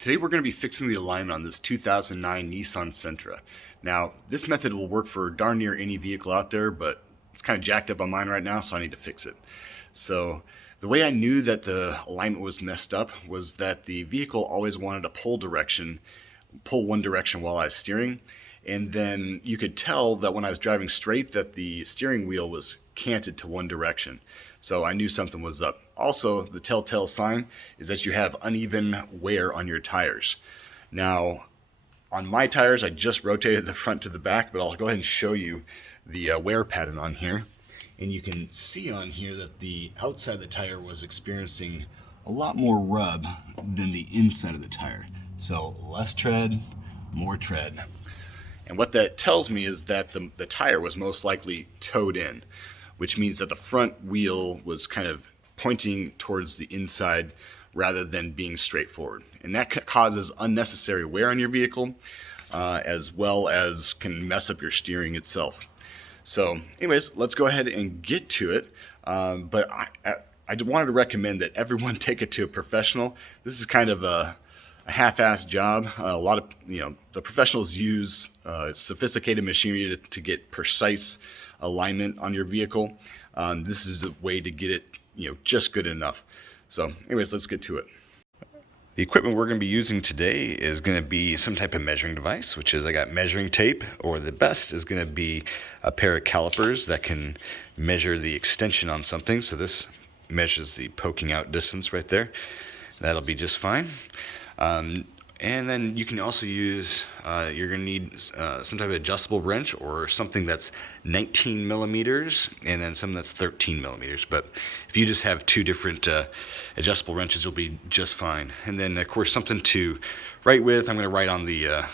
Today we're going to be fixing the alignment on this 2009 Nissan Sentra. Now, this method will work for darn near any vehicle out there, but it's kind of jacked up on mine right now, so I need to fix it. So, the way I knew that the alignment was messed up was that the vehicle always wanted to pull one direction while I was steering, and then you could tell that when I was driving straight that the steering wheel was canted to one direction. So I knew something was up. Also, the telltale sign is that you have uneven wear on your tires. Now, on my tires, I just rotated the front to the back, but I'll go ahead and show you the wear pattern on here. And you can see on here that the outside of the tire was experiencing a lot more rub than the inside of the tire. So less tread, more tread. And what that tells me is that the tire was most likely towed in, which means that the front wheel was kind of pointing towards the inside rather than being straightforward. And that causes unnecessary wear on your vehicle, as well as can mess up your steering itself. So anyways, let's go ahead and get to it. But I wanted to recommend that everyone take it to a professional. This is kind of a half-assed job. A lot of the professionals use sophisticated machinery to get precise alignment on your vehicle. This is a way to get it just good enough. So anyways, let's get to it. The equipment we're going to be using today is going to be some type of measuring device, which is I got measuring tape, or the best is going to be a pair of calipers that can measure the extension on something. So this measures the poking out distance right there. That'll be just fine. And then you can also use, you're going to need some type of adjustable wrench or something that's 19 millimeters and then some that's 13 millimeters. But if you just have two different adjustable wrenches, you'll be just fine. And then, of course, something to write with. I'm going to write on the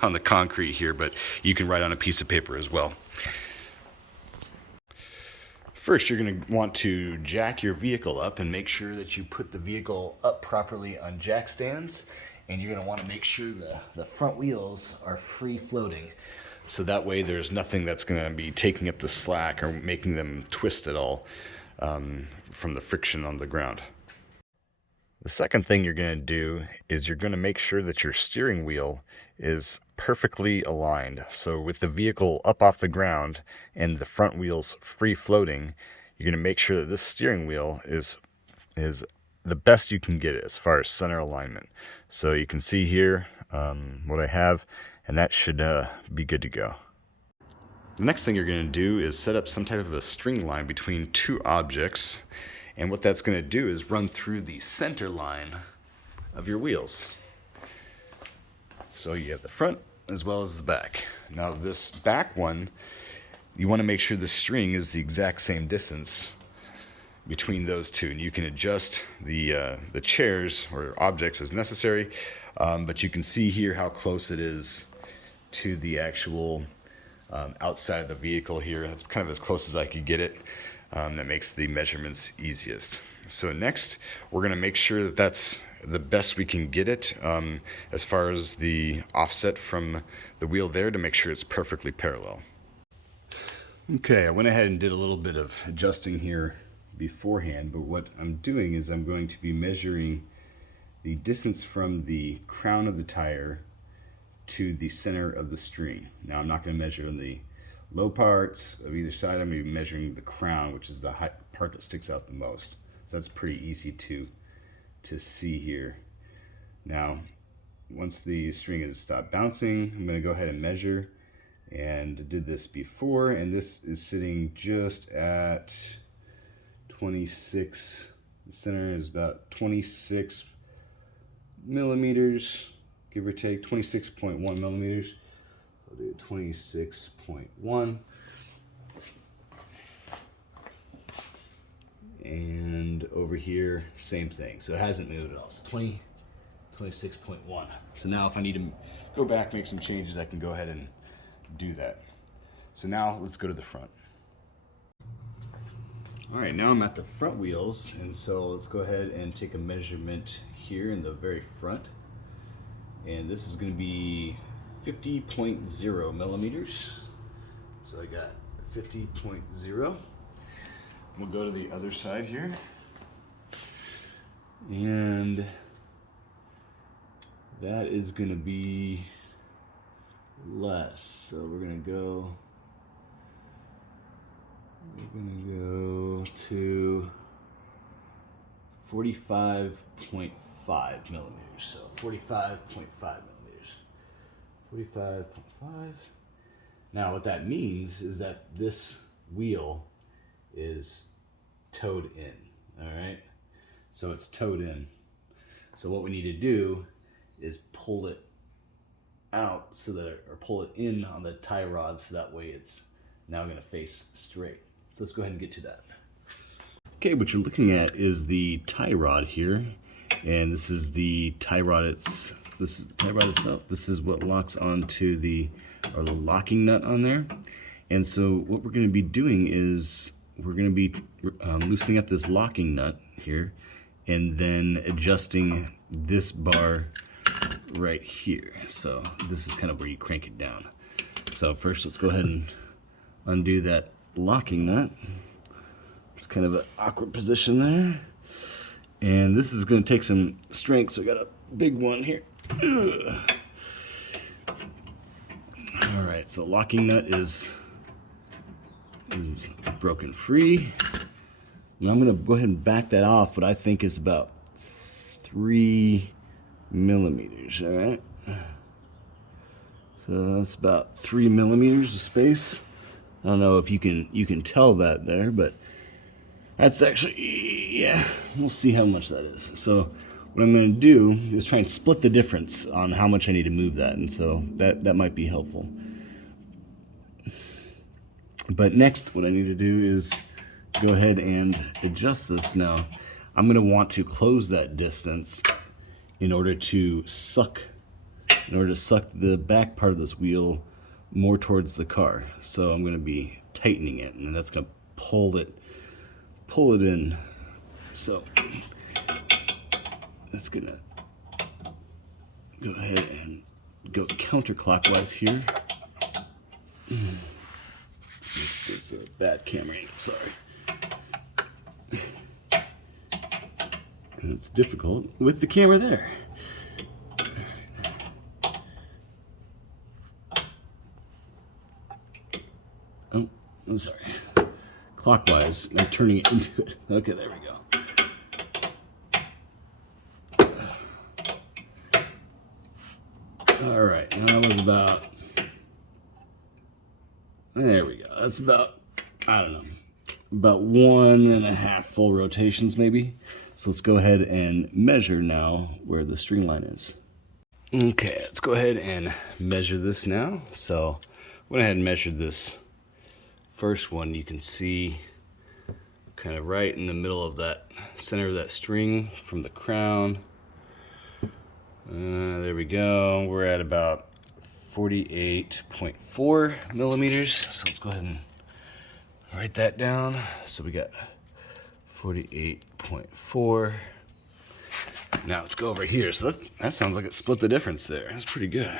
on the concrete here, but you can write on a piece of paper as well. First, you're going to want to jack your vehicle up and make sure that you put the vehicle up properly on jack stands. And you're going to want to make sure the front wheels are free floating. So that way there's nothing that's going to be taking up the slack or making them twist at all from the friction on the ground. The second thing you're going to do is you're going to make sure that your steering wheel is perfectly aligned. So with the vehicle up off the ground and the front wheels free floating, you're going to make sure that this steering wheel is the best you can get it as far as center alignment. So you can see here what I have, and that should be good to go. The next thing you're going to do is set up some type of a string line between two objects, and what that's going to do is run through the center line of your wheels. So you have the front as well as the back. Now this back one, you want to make sure the string is the exact same distance between those two, and you can adjust the chairs or objects as necessary, but you can see here how close it is to the actual outside of the vehicle here. That's kind of as close as I could get it. That makes the measurements easiest. So next, we're going to make sure that that's the best we can get it as far as the offset from the wheel there to make sure it's perfectly parallel. Okay, I went ahead and did a little bit of adjusting here beforehand, but what I'm doing is I'm going to be measuring the distance from the crown of the tire to the center of the string. Now I'm not going to measure on the low parts of either side. I'm going to be measuring the crown, which is the part that sticks out the most. So that's pretty easy to see here. Now once the string has stopped bouncing, I'm going to go ahead and measure, and I did this before, and this is sitting just at 26. The center is about 26 millimeters, give or take, 26.1 millimeters. I'll do 26.1. And over here, same thing. So it hasn't moved at all. So 26.1. So now if I need to go back, make some changes, I can go ahead and do that. So now let's go to the front. All right, now I'm at the front wheels, and so let's go ahead and take a measurement here in the very front. And this is going to be 50.0 millimeters. So I got 50.0. We'll go to the other side here. And that is going to be less. So we're going to go to 45.5 millimeters. So 45.5 millimeters. 45.5. Now what that means is that this wheel is towed in. All right. So it's towed in. So what we need to do is pull it out so that, or pull it in on the tie rod so that way it's now going to face straight. So let's go ahead and get to that. Okay, what you're looking at is the tie rod here, and this is the tie rod. This is the tie rod itself. This is what locks onto the locking nut on there. And so what we're going to be doing is we're going to be loosening up this locking nut here, and then adjusting this bar right here. So this is kind of where you crank it down. So first, let's go ahead and undo that locking nut. It's kind of an awkward position there. And this is going to take some strength, so I got a big one here. All right, so locking nut is broken free. And I'm going to go ahead and back that off, what I think is about 3 millimeters, all right? So that's about 3 millimeters of space. I don't know if you can tell that there, but that's actually, yeah, we'll see how much that is. So what I'm going to do is try and split the difference on how much I need to move that, and so that might be helpful. But next, what I need to do is go ahead and adjust this. Now, I'm going to want to close that distance in order to suck the back part of this wheel more towards the car. So I'm going to be tightening it, and that's going to pull it in. So that's going to go ahead and go counterclockwise here. This is a bad camera angle, sorry. And it's difficult with the camera there. Oh, I'm sorry. Clockwise, I'm turning it into it. Okay, there we go. All right, now that was about, there we go. That's about, I don't know, about 1.5 full rotations maybe. So let's go ahead and measure now where the string line is. Okay, let's go ahead and measure this now. So went ahead and measured this first one. You can see kind of right in the middle of that center of that string from the crown. There we go. We're at about 48.4 millimeters. So let's go ahead and write that down. So we got 48.4. Now let's go over here. So that sounds like it split the difference there. That's pretty good.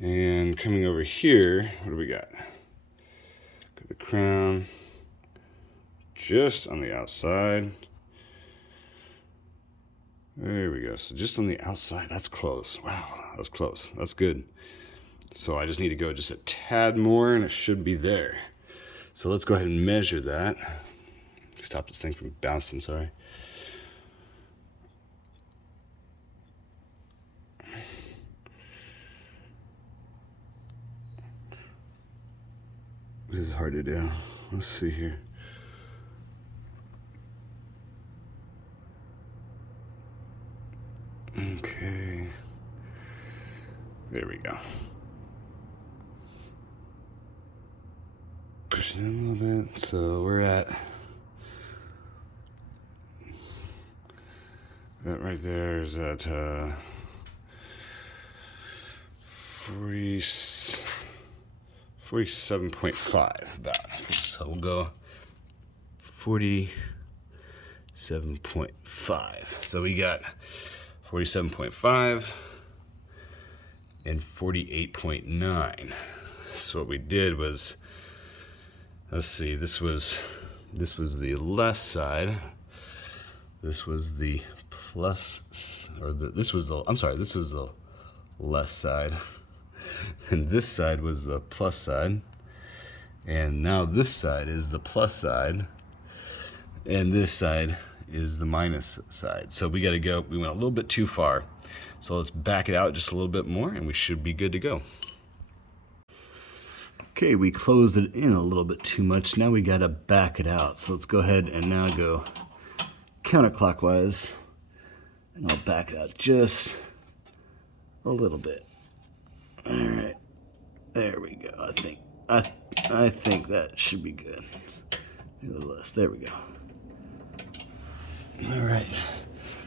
And coming over here, what do we got? Got the crown just on the outside. There we go. So just on the outside, that's close. Wow, that was close. That's good. So I just need to go just a tad more and it should be there. So let's go ahead and measure that. Stop this thing from bouncing, sorry. This is hard to do. Let's see here. Okay. There we go. Pushing in a little bit. So we're at that right there is at 47.5 about. So we'll go 47.5. So we got 47.5 and 48.9. So what we did was, let's see, this was the left side. This was the plus, or this was the, I'm sorry, this was the less side. And this side was the plus side. And now this side is the plus side. And this side is the minus side. So we gotta go, we went a little bit too far. So let's back it out just a little bit more and we should be good to go. Okay, we closed it in a little bit too much. Now we gotta back it out. So let's go ahead and now go counterclockwise. And I'll back it out just a little bit. All right, there we go. I think that should be good. A little less. There we go. All right,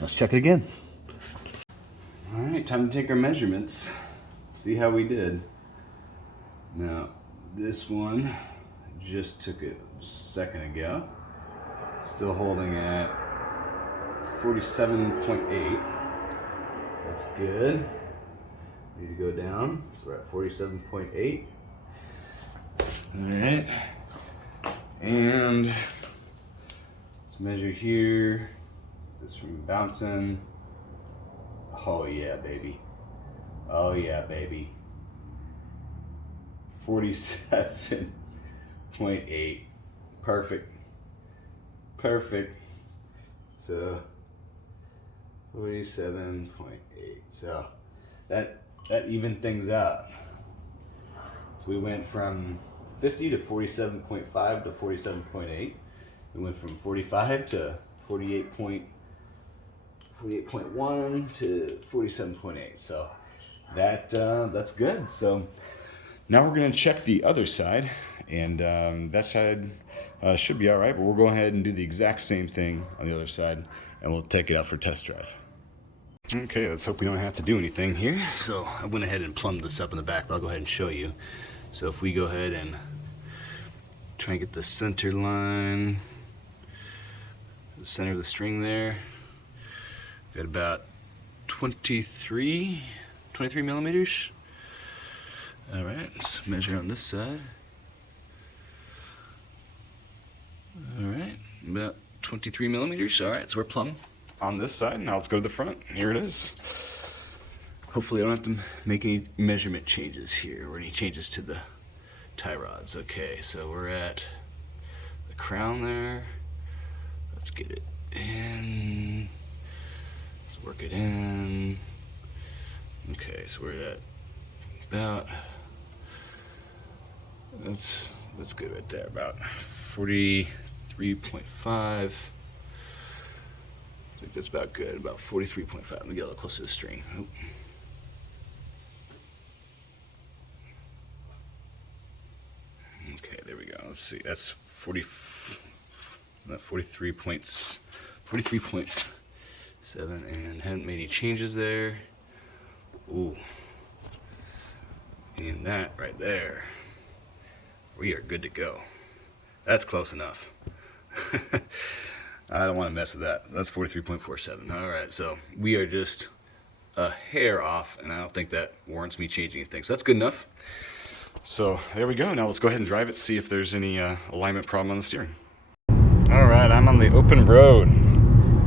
let's check it again. All right, time to take our measurements. See how we did. Now, this one just took it just a second ago. Still holding at 47.8. That's good. Need to go down. So we're at 47.8. All right. And let's measure here. This from bouncing. Oh yeah, baby. Oh yeah, baby. 47.8. Perfect. Perfect. So 47.8. So that evened things out. So we went from 50 to 47.5 to 47.8. We went from 45 to 48.1 to 47.8. So that's good. So now we're going to check the other side, and that side should be all right, but we'll go ahead and do the exact same thing on the other side, and we'll take it out for test drive. Okay, let's hope we don't have to do anything here. So I went ahead and plumbed this up in the back, but I'll go ahead and show you. So if we go ahead and try and get the center line, the center of the string there, got about 23 millimeters. All right, let's measure on this side. All right, about 23 millimeters. All right, so we're plumb on this side. Now let's go to the front. Here it is. Hopefully I don't have to make any measurement changes here or any changes to the tie rods. Okay, so we're at the crown there. Let's get it in. Let's work it in. Okay, so we're at about, that's good right there, about 43.5. I think that's about good, about 43.5. Let me get a little closer to the string. Oh. Okay, there we go. Let's see, that's 43.7, and hadn't made any changes there. Ooh. And that right there, we are good to go. That's close enough. I don't want to mess with that. That's 43.47. All right, so we are just a hair off, and I don't think that warrants me changing anything. So that's good enough. So there we go. Now let's go ahead and drive it, see if there's any alignment problem on the steering. All right, I'm on the open road.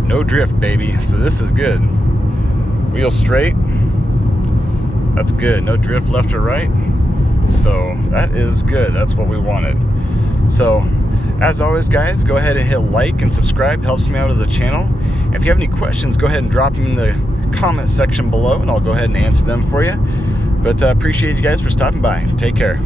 No drift, baby. So this is good. Wheel straight. That's good. No drift left or right. So that is good. That's what we wanted. So as always, guys, go ahead and hit like and subscribe. Helps me out as a channel. If you have any questions, go ahead and drop them in the comment section below, and I'll go ahead and answer them for you. But appreciate you guys for stopping by. Take care.